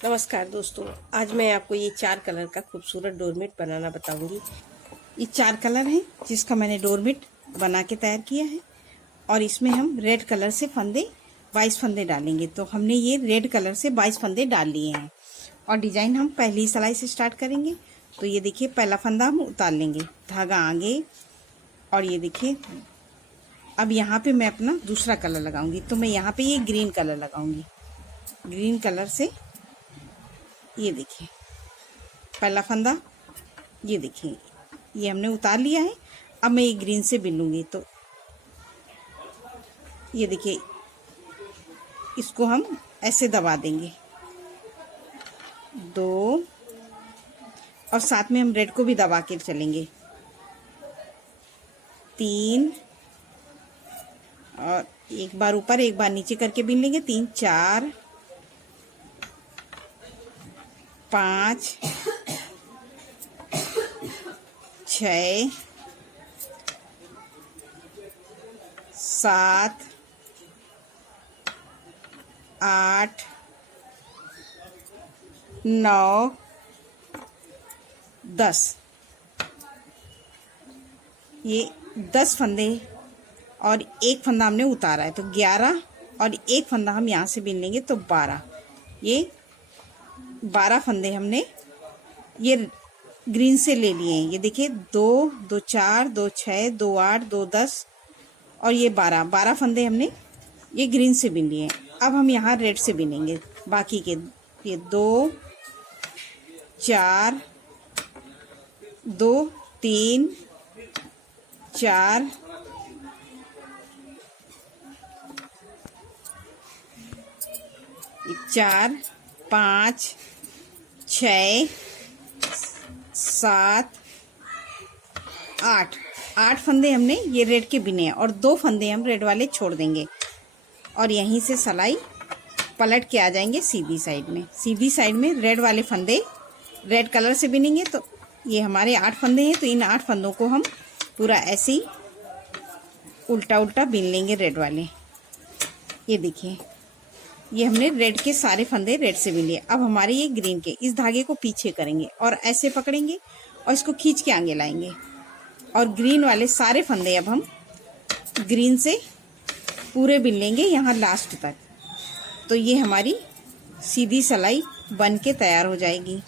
नमस्कार दोस्तों, आज मैं आपको ये 4 कलर का खूबसूरत डोरमेट बनाना बताऊंगी। ये 4 कलर हैं जिसका मैंने डोरमेट बना के तैयार किया है। और इसमें हम रेड कलर से फंदे 22 फंदे डालेंगे। तो हमने ये रेड कलर से 22 फंदे डाल लिए हैं। और डिजाइन हम पहली सिलाई से स्टार्ट करेंगे। तो ये देखिए, पहला फंदा हम उतार लेंगे, धागा आगे। और ये देखिए, अब यहाँ पे मैं अपना दूसरा कलर लगाऊंगी। तो मैं यहाँ पे ये ग्रीन कलर लगाऊंगी। ग्रीन कलर से ये देखिए पहला फंदा, ये देखिए ये हमने उतार लिया है। अब मैं ये ग्रीन से बिनूंगी। तो ये देखिए, इसको हम ऐसे दबा देंगे 2, और साथ में हम रेड को भी दबा के चलेंगे 3, और एक बार ऊपर एक बार नीचे करके बिन लेंगे 3 4 5 6 7 8 9 10। ये 10 फंदे और एक फंदा हमने उतारा है, तो 11, और एक फंदा हम यहाँ से बिन लेंगे तो 12। ये 12 फंदे हमने ये ग्रीन से ले लिए हैं। ये देखिए 2 2 4 2 6 2 8 2 10, और ये 12 फंदे हमने ये ग्रीन से बिन लिए हैं। अब हम यहाँ रेड से बिनेंगे बाकी के। ये 2 4 2 3 4 4 5 6 7 8 फंदे हमने ये रेड के बिने हैं, और 2 फंदे हम रेड वाले छोड़ देंगे। और यहीं से सिलाई पलट के आ जाएंगे सीधी साइड में। सीधी साइड में रेड वाले फंदे रेड कलर से बिनेंगे। तो ये हमारे 8 फंदे हैं, तो इन 8 फंदों को हम पूरा ऐसे ही उल्टा उल्टा बिन लेंगे रेड वाले। ये देखिए, ये हमने रेड के सारे फंदे रेड से बिन लिए। अब हमारे ये ग्रीन के इस धागे को पीछे करेंगे और ऐसे पकड़ेंगे और इसको खींच के आगे लाएंगे। और ग्रीन वाले सारे फंदे अब हम ग्रीन से पूरे बिन लेंगे यहाँ लास्ट तक। तो ये हमारी सीधी सिलाई बन के तैयार हो जाएगी।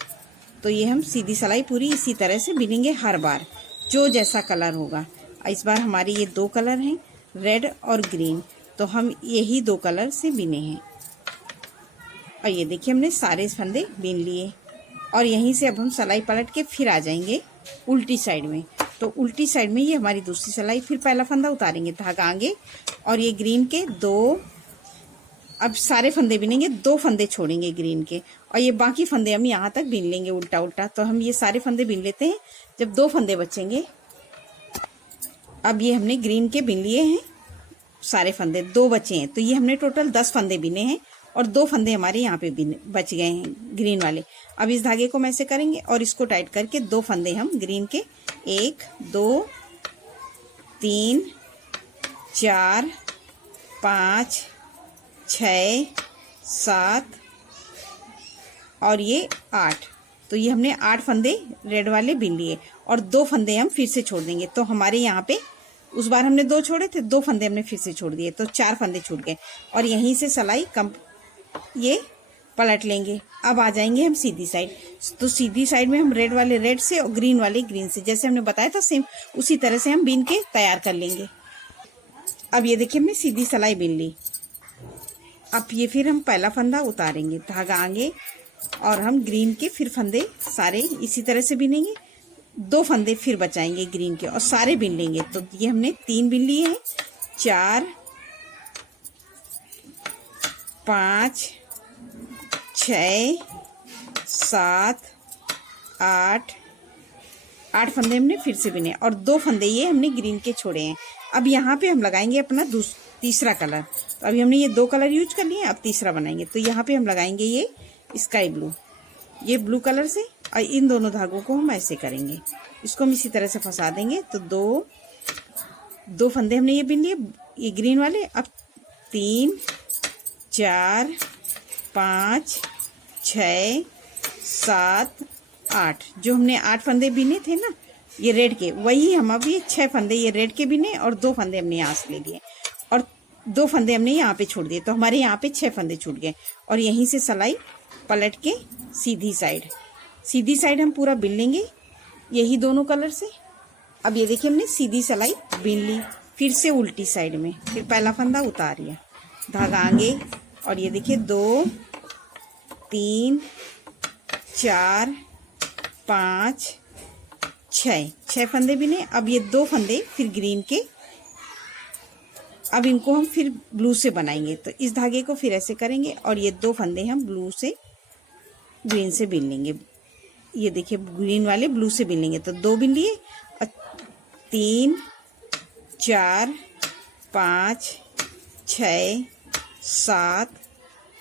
तो ये हम सीधी सिलाई पूरी इसी तरह से बिनेंगे हर बार, जो जैसा कलर होगा। इस बार हमारे ये 2 कलर हैं, रेड और ग्रीन, तो हम यही 2 कलर से बिने हैं। और ये देखिए, हमने सारे फंदे बिन लिए। और यहीं से अब हम सिलाई पलट के फिर आ जाएंगे उल्टी साइड में। तो उल्टी साइड में ये हमारी दूसरी सिलाई, फिर पहला फंदा उतारेंगे, धागा आगे, और ये ग्रीन के 2, अब सारे फंदे बिनेंगे, 2 फंदे छोड़ेंगे ग्रीन के, और ये बाकी फंदे हम यहाँ तक बिन लेंगे उल्टा उल्टा। तो हम ये सारे फंदे बिन लेते हैं। जब 2 फंदे बचेंगे, अब ये हमने ग्रीन के बिन लिए हैं सारे फंदे, 2 बचे हैं। तो ये हमने टोटल 10 फंदे बिने हैं, और 2 फंदे हमारे यहाँ पे बच गए हैं ग्रीन वाले। अब इस धागे को हम ऐसे करेंगे और इसको टाइट करके 2 फंदे हम ग्रीन के 1 2 3 4 5 6 7 और ये 8। तो ये हमने 8 फंदे रेड वाले बिन लिए, और 2 फंदे हम फिर से छोड़ देंगे। तो हमारे यहाँ पे उस बार हमने 2 छोड़े थे, 2 फंदे हमने फिर से छोड़ दिए, तो 4 फंदे छूट गए। और यहीं से सिलाई ये पलट लेंगे। अब आ जाएंगे हम सीधी साइड। तो सीधी साइड में हम रेड वाले रेड से और ग्रीन वाले ग्रीन से, जैसे हमने बताया था सेम उसी तरह से हम बिन के तैयार कर लेंगे। अब ये देखिए, हमने सीधी सिलाई बिन ली। अब ये फिर हम पहला फंदा उतारेंगे, धागा आगे, और हम ग्रीन के फिर फंदे सारे इसी तरह से बिनेंगे। 2 फंदे फिर बचाएंगे ग्रीन के और सारे बिन लेंगे। तो ये हमने 3 बिन लिए हैं, 4 5 6 7 8 फंदे हमने फिर से बिने, और 2 फंदे ये हमने ग्रीन के छोड़े हैं। अब यहाँ पे हम लगाएंगे अपना तीसरा कलर। तो अभी हमने ये 2 कलर यूज कर लिए, अब तीसरा बनाएंगे। तो यहाँ पे हम लगाएंगे ये स्काई ब्लू, ये ब्लू कलर से, और इन दोनों धागों को हम ऐसे करेंगे, इसको हम इसी तरह से फंसा देंगे। तो 2 फंदे हमने ये बिन लिए, ये ग्रीन वाले। अब 3 4 5 6 7 8, जो हमने 8 फंदे बीने थे ना ये रेड के, वही हम अभी 6 फंदे ये रेड के बीने और 2 फंदे हमने यहाँ से ले लिए और 2 फंदे हमने यहाँ पे छोड़ दिए, तो हमारे यहाँ पे 6 फंदे छूट गए। और यहीं से सिलाई पलट के सीधी साइड हम पूरा बिन लेंगे यही दोनों कलर से। अब ये देखिए हमने सीधी सिलाई बिन ली, फिर से उल्टी साइड में, फिर पहला फंदा उतारिए, धागा आगे, और ये देखिए 2 3 4 5 6 फंदे बिने। अब ये 2 फंदे फिर ग्रीन के, अब इनको हम फिर ब्लू से बनाएंगे, तो इस धागे को फिर ऐसे करेंगे और ये 2 फंदे हम ब्लू से ग्रीन से बिन लेंगे। ये देखिए ग्रीन वाले ब्लू से बिन लेंगे, तो 2 बिन लिए, 3 4 5 6 7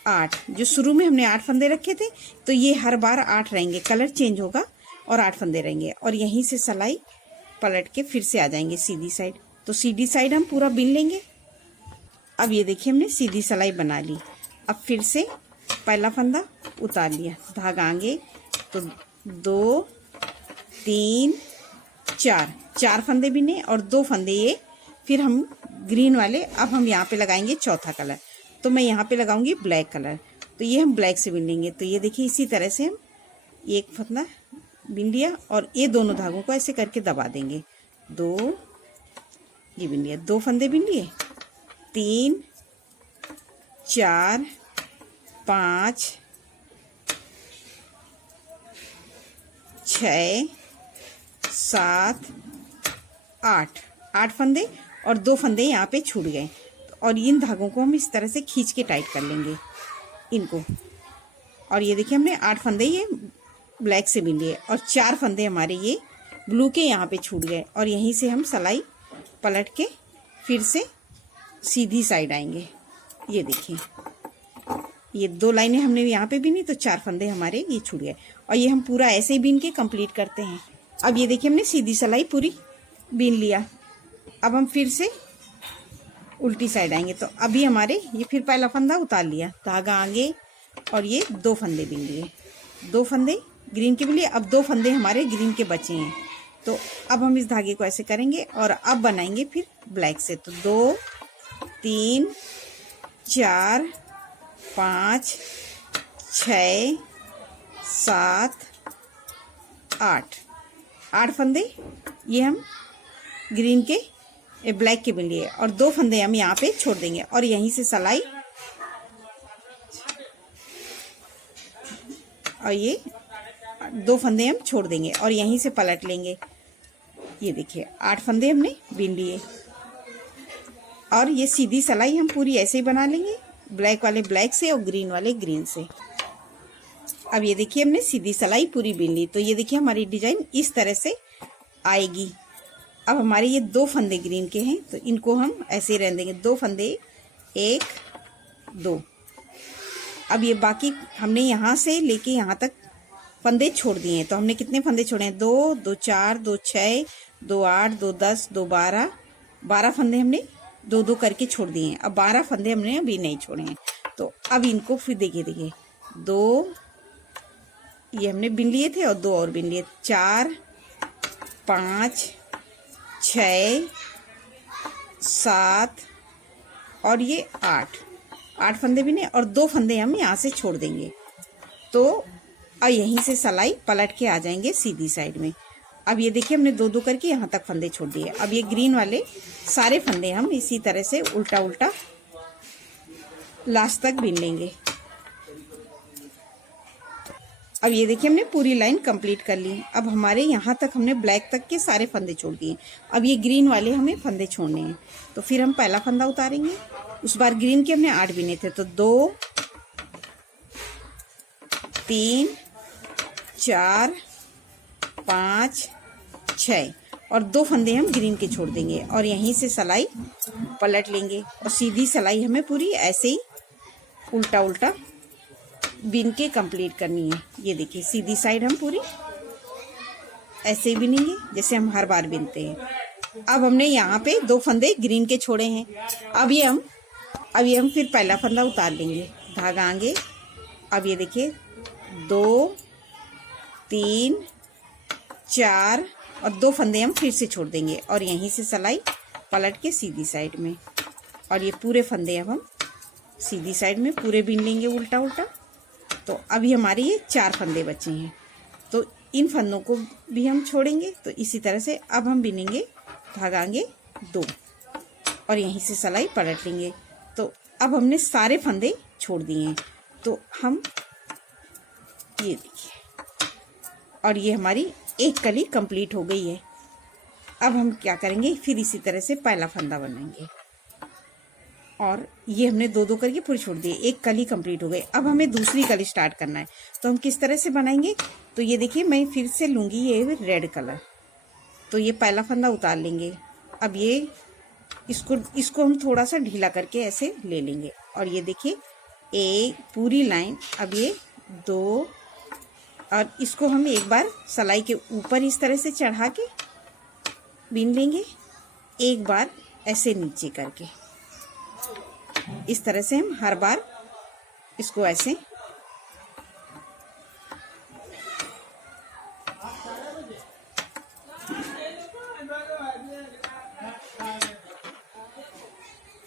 8, जो शुरू में हमने 8 फंदे रखे थे, तो ये हर बार 8 रहेंगे, कलर चेंज होगा और 8 फंदे रहेंगे। और यहीं से सिलाई पलट के फिर से आ जाएंगे सीधी साइड, तो सीधी साइड हम पूरा बिन लेंगे। अब ये देखिए हमने सीधी सिलाई बना ली। अब फिर से पहला फंदा उतार लिया, धागा आगे, तो 2 3 4 फंदे बिने और 2 फंदे ये फिर हम ग्रीन वाले, अब हम यहाँ पे लगाएंगे चौथा कलर, तो मैं यहाँ पे लगाऊंगी ब्लैक कलर, तो ये हम ब्लैक से बिन लेंगे। तो ये देखिए इसी तरह से हम एक फंदा बिन लिया और ये दोनों धागों को ऐसे करके दबा देंगे, 2 ये बिन लिया, 2 फंदे बिन लिए, 3 4 5 6 7 8 फंदे और 2 फंदे यहाँ पे छूट गए, और इन धागों को हम इस तरह से खींच के टाइट कर लेंगे इनको। और ये देखिए हमने 8 फंदे ये ब्लैक से बिन लिए और 4 फंदे हमारे ये ब्लू के यहाँ पे छूट गए, और यहीं से हम सिलाई पलट के फिर से सीधी साइड आएंगे। ये देखिए ये 2 लाइनें हमने यहाँ पे बिनी, तो 4 फंदे हमारे ये छूट गए, और ये हम पूरा ऐसे ही बिन के कंप्लीट करते हैं। अब ये देखिए हमने सीधी सिलाई पूरी बिन लिया। अब हम फिर से उल्टी साइड आएंगे, तो अभी हमारे ये फिर पहला फंदा उतार लिया, धागा आगे, और ये 2 फंदे बिन लिए, 2 फंदे ग्रीन के बिन लिए। अब 2 फंदे हमारे ग्रीन के बचे हैं, तो अब हम इस धागे को ऐसे करेंगे और अब बनाएंगे फिर ब्लैक से, तो 2 3 4 5 6 7 8 फंदे ये हम ग्रीन के ब्लैक के बिन लिए, और 2 फंदे हम यहाँ पे छोड़ देंगे, और यहीं से सिलाई, और ये 2 फंदे हम छोड़ देंगे और यहीं से पलट लेंगे। ये देखिए 8 फंदे हमने बिन लिए, और ये सीधी सिलाई हम पूरी ऐसे ही बना लेंगे, ब्लैक वाले ब्लैक से और ग्रीन वाले ग्रीन से। अब ये देखिए हमने सीधी सिलाई पूरी बिन ली, तो ये देखिए हमारी डिजाइन इस तरह से आएगी। अब हमारे ये 2 फंदे ग्रीन के हैं, तो इनको हम ऐसे ही रहने देंगे, 2 फंदे 1 2। अब ये बाकी हमने यहाँ से लेके यहाँ तक फंदे छोड़ दिए हैं, तो हमने कितने फंदे छोड़े हैं, 2 2 4 2 6 2 8 2 10 2 12 फंदे हमने 2 करके छोड़ दिए हैं। अब 12 फंदे हमने अभी नहीं छोड़े हैं, तो अब इनको फिर देखिए 2 ये हमने बिन लिए थे और 2 और बिन लिए, 4 5 6 7 और ये 8 फंदे बिने, और 2 फंदे हम यहाँ से छोड़ देंगे, तो और यहीं से सिलाई पलट के आ जाएंगे सीधी साइड में। अब ये देखिए हमने 2 करके यहाँ तक फंदे छोड़ दिए। अब ये ग्रीन वाले सारे फंदे हम इसी तरह से उल्टा उल्टा लास्ट तक बिन लेंगे। अब ये देखिए हमने पूरी लाइन कंप्लीट कर ली। अब हमारे यहाँ तक हमने ब्लैक तक के सारे फंदे छोड़ दिए। अब ये ग्रीन वाले हमें फंदे छोड़ने हैं, तो फिर हम पहला फंदा उतारेंगे। उस बार ग्रीन के हमने 8 बिने थे, तो 2 3 4 5 6 और 2 फंदे हम ग्रीन के छोड़ देंगे, और यहीं से सिलाई पलट लेंगे, और सीधी सिलाई हमें पूरी ऐसे ही उल्टा उल्टा बिन के कंप्लीट करनी है। ये देखिए सीधी साइड हम पूरी ऐसे ही बिनेंगे जैसे हम हर बार बिनते हैं। अब हमने यहाँ पे 2 फंदे ग्रीन के छोड़े हैं। अब ये हम फिर पहला फंदा उतार लेंगे, धागा आगे। अब ये देखिए 2 3 4 और 2 फंदे हम फिर से छोड़ देंगे और यहीं से सिलाई पलट के सीधी साइड में। और ये पूरे फंदे अब हम सीधी साइड में पूरे बीन लेंगे उल्टा उल्टा। तो अभी हमारे ये 4 फंदे बचे हैं, तो इन फंदों को भी हम छोड़ेंगे। तो इसी तरह से अब हम बिनेंगे धागांगे 2 और यहीं से सिलाई पलट लेंगे। तो अब हमने सारे फंदे छोड़ दिए हैं, तो हम ये देखिए, और ये हमारी एक कली कंप्लीट हो गई है। अब हम क्या करेंगे, फिर इसी तरह से पहला फंदा बनाएंगे और ये हमने 2 करके पूरे छोड़ दिए, एक कली कंप्लीट हो गई। अब हमें दूसरी कली स्टार्ट करना है, तो हम किस तरह से बनाएंगे, तो ये देखिए मैं फिर से लूँगी ये रेड कलर। तो ये पहला फंदा उतार लेंगे। अब ये इसको हम थोड़ा सा ढीला करके ऐसे ले लेंगे और ये देखिए एक पूरी लाइन। अब ये 2 और इसको हम एक बार सिलाई के ऊपर इस तरह से चढ़ा के बीन लेंगे, एक बार ऐसे नीचे करके। इस तरह से हम हर बार इसको ऐसे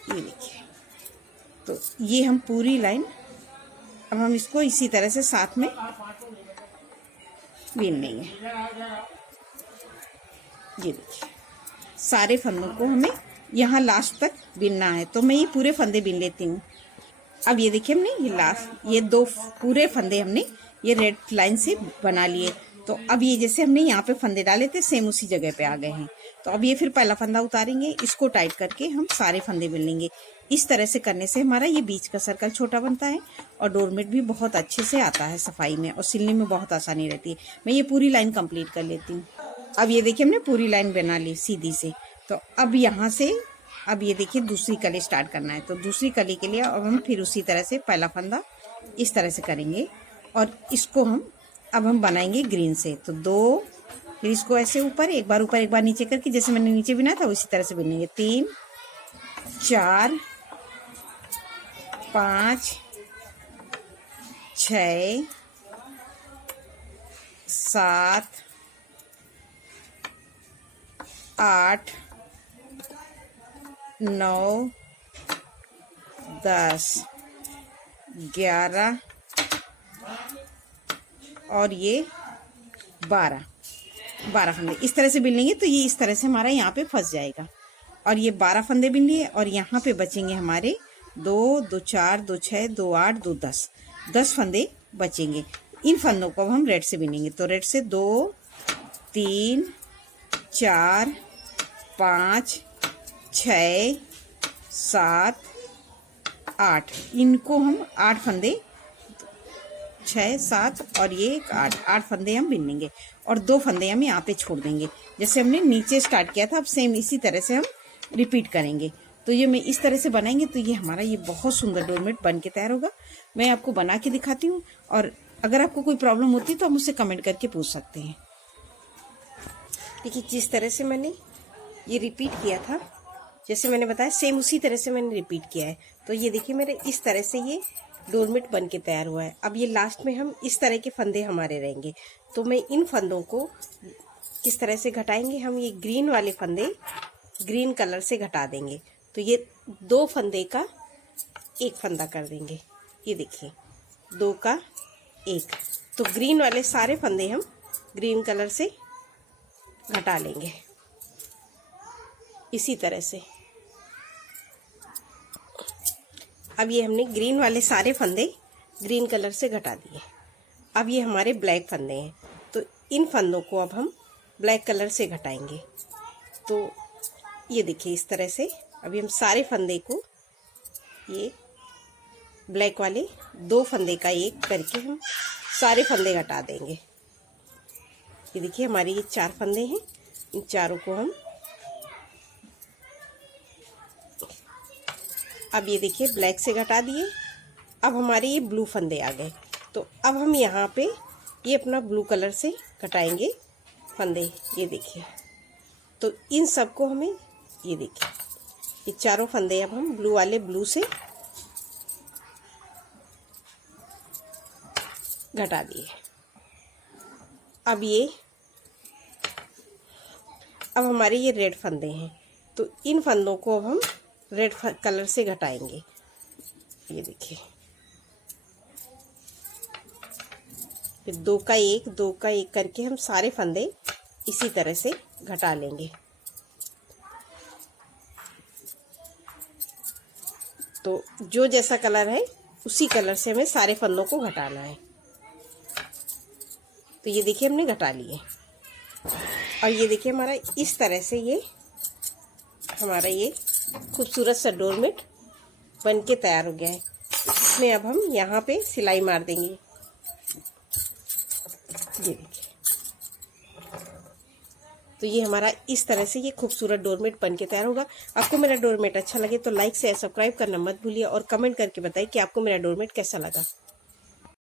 ये देखिए। तो ये हम पूरी लाइन, अब हम इसको इसी तरह से साथ में बीन लेंगे। ये देखिए सारे फंदों को हमें यहाँ लास्ट तक बीनना है, तो मैं ये पूरे फंदे बीन लेती हूँ। अब ये देखिए हमने ये लास्ट ये 2 पूरे फंदे हमने ये रेड लाइन से बना लिए। तो अब ये जैसे हमने यहाँ पे फंदे डाले थे सेम उसी जगह पे आ गए हैं। तो अब ये फिर पहला फंदा उतारेंगे, इसको टाइट करके हम सारे फंदे बीन लेंगे। इस तरह से करने से हमारा ये बीच का सर्कल छोटा बनता है और डोरमेट भी बहुत अच्छे से आता है सफाई में और सिलने में बहुत आसानी रहती है। मैं ये पूरी लाइन कंप्लीट कर लेती हूँ। अब ये देखिए हमने पूरी लाइन बना ली सीधी से। तो अब यहाँ से अब ये देखिए दूसरी कली स्टार्ट करना है। तो दूसरी कली के लिए अब हम फिर उसी तरह से पहला फंदा इस तरह से करेंगे और इसको अब हम बनाएंगे ग्रीन से। तो 2 फिर इसको ऐसे ऊपर एक बार नीचे करके जैसे मैंने नीचे बिना था उसी तरह से बिनेंगे। 3 4 5 6 7 8 9 10 11 और ये 12 फंदे इस तरह से बिन लेंगे। तो ये इस तरह से हमारा यहाँ पे फंस जाएगा और ये 12 फंदे बिन लिए और यहाँ पे बचेंगे हमारे 2 2 4 2 6 2 8 2 10 फंदे बचेंगे। इन फंदों को अब हम रेड से बिनेंगे। तो रेड से 2 3 4 5 6 7 8 इनको हम 8 फंदे 6 7 और ये 8 फंदे हम बिन लेंगे और 2 फंदे हम यहाँ पे छोड़ देंगे। जैसे हमने नीचे स्टार्ट किया था अब सेम इसी तरह से हम रिपीट करेंगे। तो ये मैं इस तरह से बनाएंगे तो ये हमारा ये बहुत सुंदर डोरमेट बन के तैयार होगा। मैं आपको बना के दिखाती हूँ और अगर आपको कोई प्रॉब्लम होती है तो आप मुझसे कमेंट करके पूछ सकते हैं। देखिए जिस तरह से मैंने ये रिपीट किया था, जैसे मैंने बताया सेम उसी तरह से मैंने रिपीट किया है। तो ये देखिए मेरे इस तरह से ये डोरमेट बन के तैयार हुआ है। अब ये लास्ट में हम इस तरह के फंदे हमारे रहेंगे। तो मैं इन फंदों को किस तरह से घटाएंगे, हम ये ग्रीन वाले फंदे ग्रीन कलर से घटा देंगे। तो ये 2 फंदे का 1 फंदा कर देंगे। ये देखिए 2 का 1। तो ग्रीन वाले सारे फंदे हम ग्रीन कलर से घटा लेंगे इसी तरह से। अब ये हमने ग्रीन वाले सारे फंदे ग्रीन कलर से घटा दिए। अब ये हमारे ब्लैक फंदे हैं, तो इन फंदों को अब हम ब्लैक कलर से घटाएंगे। तो ये देखिए इस तरह से अभी हम सारे फंदे को ये ब्लैक वाले 2 फंदे का 1 करके हम सारे फंदे घटा देंगे। ये देखिए हमारे ये 4 फंदे हैं, इन चारों को हम अब ये देखिए ब्लैक से घटा दिए। अब हमारे ये ब्लू फंदे आ गए। तो अब हम यहाँ पे ये अपना ब्लू कलर से घटाएंगे फंदे। ये देखिए तो इन सब को हमें ये देखिए ये चारों फंदे अब हम ब्लू वाले ब्लू से घटा दिए। अब हमारे ये रेड फंदे हैं, तो इन फंदों को अब हम रेड कलर से घटाएंगे। ये देखिए, फिर 2 का 1 2 का 1 करके हम सारे फंदे इसी तरह से घटा लेंगे। तो जो जैसा कलर है उसी कलर से हमें सारे फंदों को घटाना है। तो ये देखिए हमने घटा लिए, और ये देखिए हमारा इस तरह से हमारा ये खूबसूरत सा डोरमेट बन के तैयार हो गया है। इसमें अब हम यहाँ पे सिलाई मार देंगे। ये देखिए, तो ये हमारा इस तरह से ये खूबसूरत डोरमेट बन के तैयार होगा। आपको मेरा डोरमेट अच्छा लगे तो लाइक से सब्सक्राइब करना मत भूलिए, और कमेंट करके बताइए कि आपको मेरा डोरमेट कैसा लगा।